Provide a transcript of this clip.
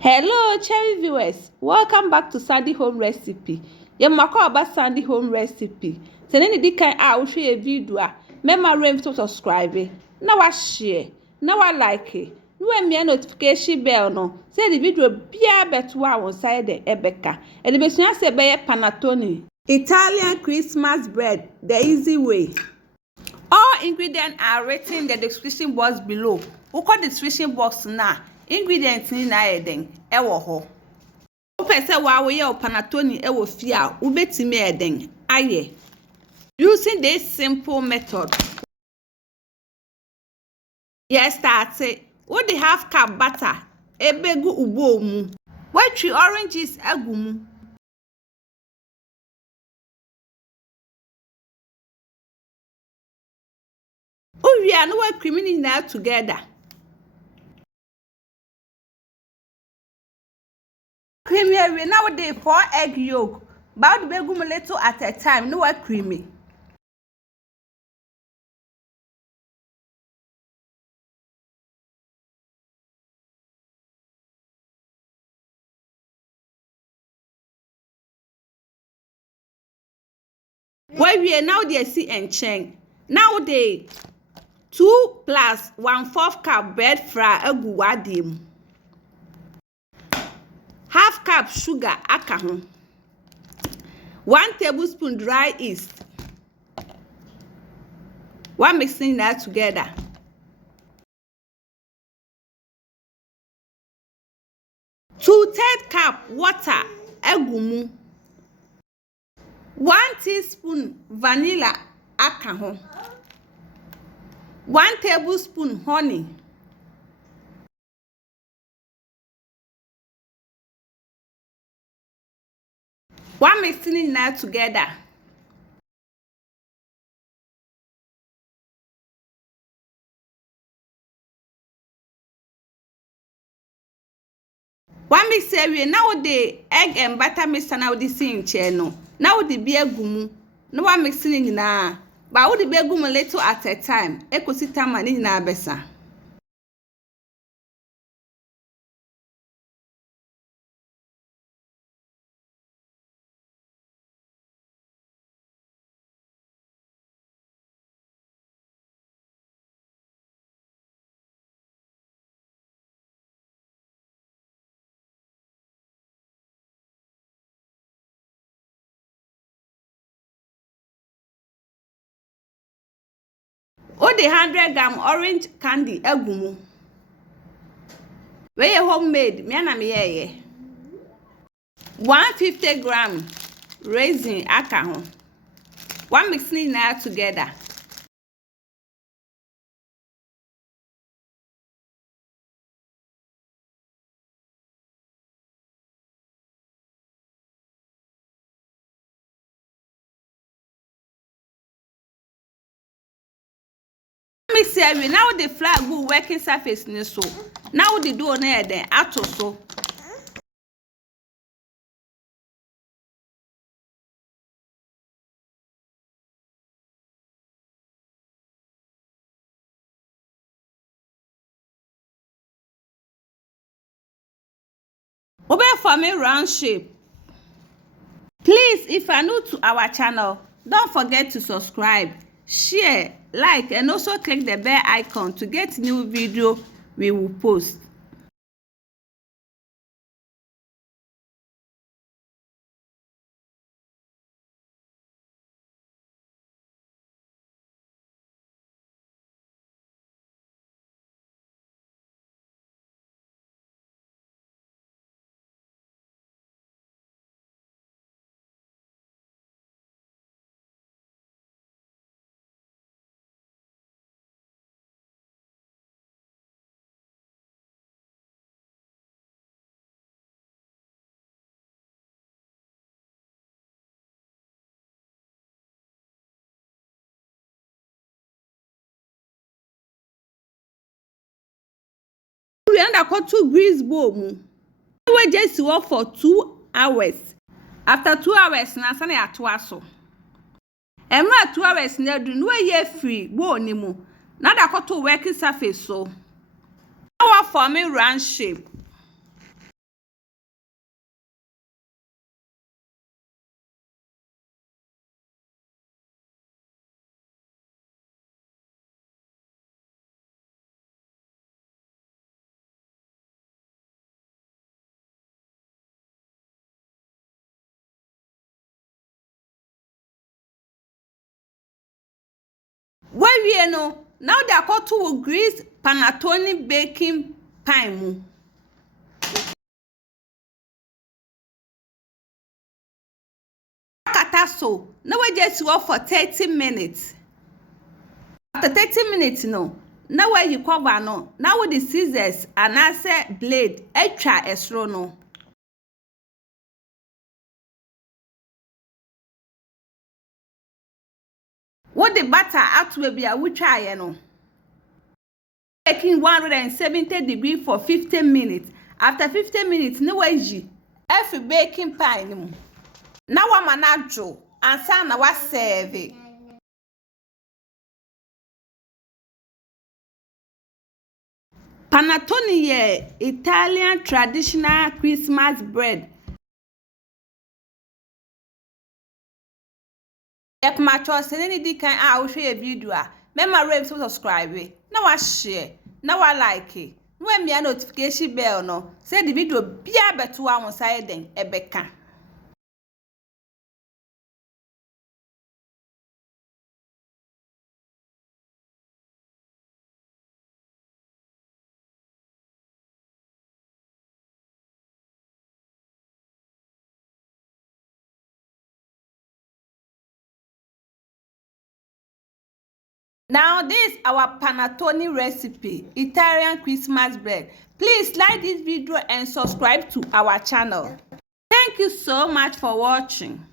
Hello, cherry viewers. Welcome back to Sandy Home Recipe. You mako about Sandy Home Recipe. Teneni di kan a wohwe e video a mema rem to subscribe. Na wa share, na wa like. Na wa mia notification bell no. Say the video bia beto a won side the ebeka. E de besua se be Panettone. Italian Christmas bread the easy way. All ingredients are written in the description box below. Uko description box na ingredients ni na eden ewo ho. Upese wa wo ye Panettone ewo fie a ubetimi eden aye. Using this simple method. Yes, start it. What the half cup butter ebegu ubo mu. Watri oranges egu mu. We are no creaming now together. Creamy we nowadays 4 egg yolk. But the begum a little at a time, no creamy. Where we are now they see and change. Now they 2 plus 1/4 cup bread flour egu wadim. Half cup sugar akaho. 1 tablespoon dry yeast. One mixing that together. 2/3 cup water egumu. 1 teaspoon vanilla akaho. 1 tablespoon honey. One mixing that together. One mix we now the egg and butter mix now the same channel. Now the beer gumu. No one mixing na. But would the beer gumu little at a time. Eko si tamani na besa. O the 100-gram orange candy egumu. We homemade, me na me ye. 150-gram raisen akaho. One mixing now together. We now the flour go working surface ni so. Now the dough na then ato so. Obe for me round shape. Please, if you are new to our channel, don't forget to subscribe, share, like, and also click the bell icon to get new video we will post. We under 2 grease bowl mu. We just work for 2 hours. After 2 hours na say na atoa so. Emra 2 hours na do no ye free bowl ni mu. Na da koto working surface so. Now form a round shape. Where we no, now they are called to grease Panettone baking pan mu. Kata so, now we just work for 30 minutes. After 30 minutes no, now where you cover no, now with the scissors and answer blade, extra esro no. What the butter out will be a try no. Baking 170 degrees for 15 minutes. After 15 minutes, no way every baking pan. Now I'm an adjo and son was serve. Panettone Italian traditional Christmas bread. If my choice any di kan I will share a video. Remember to subscribe. Now I share. Now I like it. When me a notification bell no, say the video be a better one side then ebeka. Now this our Panettone recipe, Italian Christmas bread. Please like this video and subscribe to our channel. Thank you so much for watching.